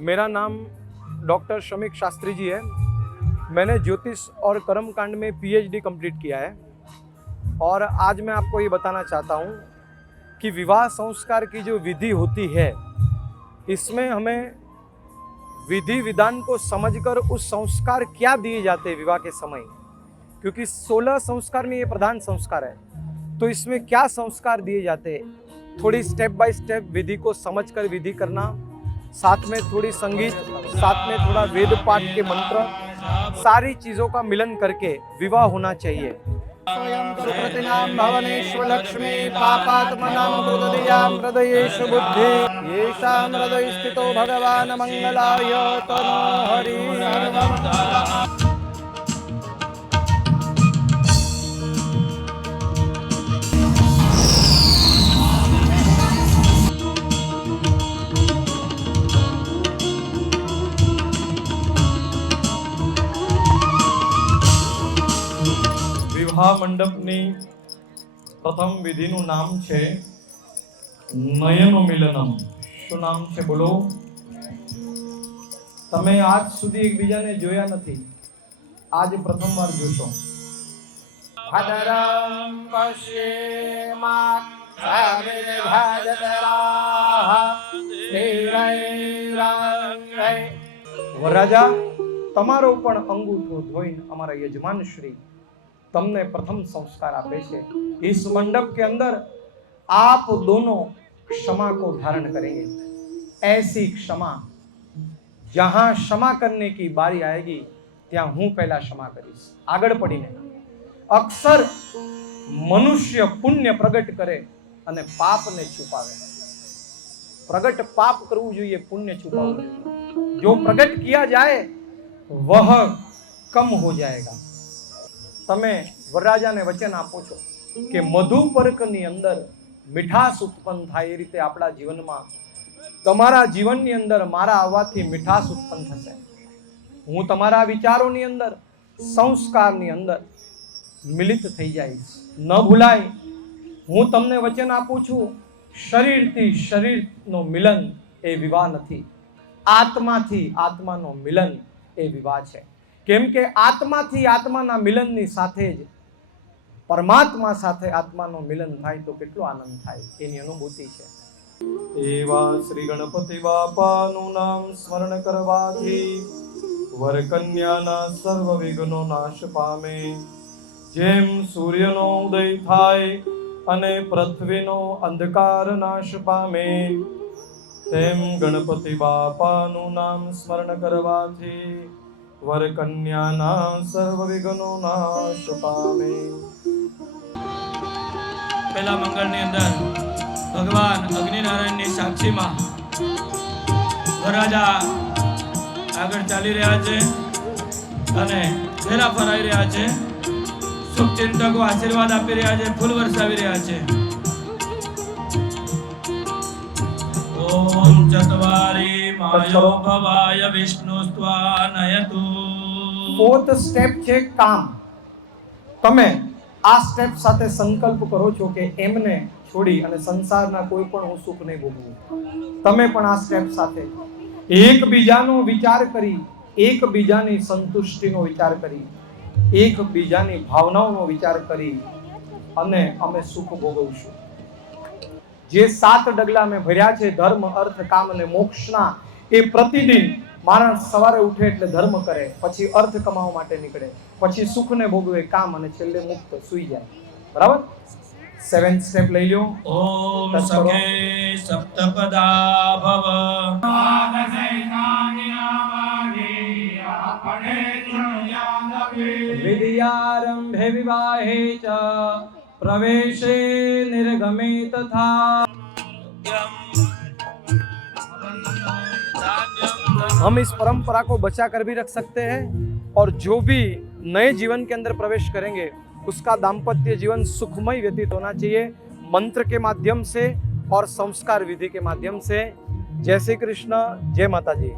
मेरा नाम डॉक्टर शमीक शास्त्री जी है। मैंने ज्योतिष और कर्मकांड में पीएचडी कंप्लीट किया है और आज मैं आपको ये बताना चाहता हूँ कि विवाह संस्कार की जो विधि होती है, इसमें हमें विधि विधान को समझकर उस संस्कार क्या दिए जाते हैं विवाह के समय, क्योंकि 16 संस्कार में ये प्रधान संस्कार है, तो इसमें क्या संस्कार दिए जाते हैं, थोड़ी स्टेप बाय स्टेप विधि को समझकर विधि करना, साथ में थोड़ी संगीत, साथ में थोड़ा वेद पाठ के मंत्र, सारी चीज़ों का मिलन करके विवाह होना चाहिए। स्वयं सुकृतिनां भवनेष्वलक्ष्मी पापात्मनां हृदयां हृदयेषु बुद्धि येषां हृदये स्थितो भगवान् मंगलाय तनो हरि। વિવાહ મંડપની પ્રથમ વિધિનું નામ છે નયનોમિલનમ। શું નામ છે બોલો? તમે આજ સુધી એકબીજાને જોયા નથી, આજ પ્રથમવાર જોશો। ભદ્રં પશ્યેમાક્ષ સમિર્ભદ્રાઃ સ્થિરૈરંગૈ। વરરાજા, તમારો પણ અંગૂઠો ધોઈને અમારા યજમાન શ્રી तमने प्रथम संस्कार आपे छे। इस मंडप के अंदर आप दोनों क्षमा को धारण करेंगे। ऐसी क्षमा जहां क्षमा करने की बारी आएगी त्यां हूं पहला क्षमा करीश। आगळ पड़ीने अक्सर मनुष्य पुण्य प्रगट करे अने पाप ने छुपावे। प्रगट पाप करवू जोईए, पुण्य छुपावू जोईए। जो प्रगट किया जाए वह कम हो जाएगा। તમે વરરાજાને વચન આપો છો કે મધુપર્કની અંદર મીઠાશ ઉત્પન્ન થાય, એ રીતે આપણા જીવનમાં તમારા જીવનની અંદર મારા આવવાથી મીઠાશ ઉત્પન્ન થશે। હું તમારા વિચારોની અંદર, સંસ્કારની અંદર મિલિત થઈ જઈશ। ન ભૂલાય, હું તમને વચન આપું છું, શરીરથી શરીરનો મિલન એ વિવાહ નથી, આત્માથી આત્માનો મિલન એ વિવાહ છે। કેમ કે આત્માથી આત્માના મિલનની સાથે જ પરમાત્મા સાથે આત્માનો મિલન થાય તો કેટલો આનંદ થાય, એની અનુભૂતિ છે। એવા શ્રી ગણપતિ બાપાનું નામ સ્મરણ કરવાથી વર કન્યાના સર્વ વિઘ્નો નાશ પામે। જેમ સૂર્યનો ઉદય થાય અને પૃથ્વીનો અંધકાર નાશ પામે, તેમ ગણપતિ બાપાનું નામ સ્મરણ કરવાથી वर कन्याना सर्व विघ्नो नाश पामे। पहला मंगल ने अंदर भगवान अग्निनारायण ने साक्षी में वरराजा आगळ चाली रह्या छे अने फेरा फराई रह्या छे। शुभचिंतको आशीर्वाद आपी रह्या छे, फूल वरसावी रह्या छे। ओम चत्वारी मायो भवाय विष्णुस्त्वा नयतु। फोर्थ स्टेप છે કામ। તમે આ સ્ટેપ સાથે સંકલ્પ કરો છો કે એમને છોડી અને સંસારના કોઈ પણ હું સુખ નહીં ભોગવું। તમે પણ આ સ્ટેપ સાથે એકબીજાનો વિચાર કરી, એકબીજાની સંતુષ્ટિનો વિચાર કરી, એકબીજાની ભાવનાઓનો વિચાર કરી અને અમે સુખ ભોગવશું। જે 7 ડગલા મેં ભર્યા છે ધર્મ, અર્થ, કામ અને મોક્ષના, એ प्रतिदिन માણસ સવારે ઉઠે એટલે ધર્મ કરે, પછી અર્થ કમાવા માટે નીકળે, પછી સુખને ભોગવે, કામ, અને છેલ્લે મુક્ત સુઈ જાય। બરાબર? 7 સ્ટેપ લઈ લ્યો। ઓમ સખે સપ્તપદા ભવ વિદ્યારંભે વિવાહે ચ प्रवेशे निर्गमे तथा। हम इस परंपरा को बचा कर भी रख सकते हैं और जो भी नए जीवन के अंदर प्रवेश करेंगे उसका दाम्पत्य जीवन सुखमय व्यतीत होना चाहिए, मंत्र के माध्यम से और संस्कार विधि के माध्यम से। जय श्री कृष्ण, जय माता जी।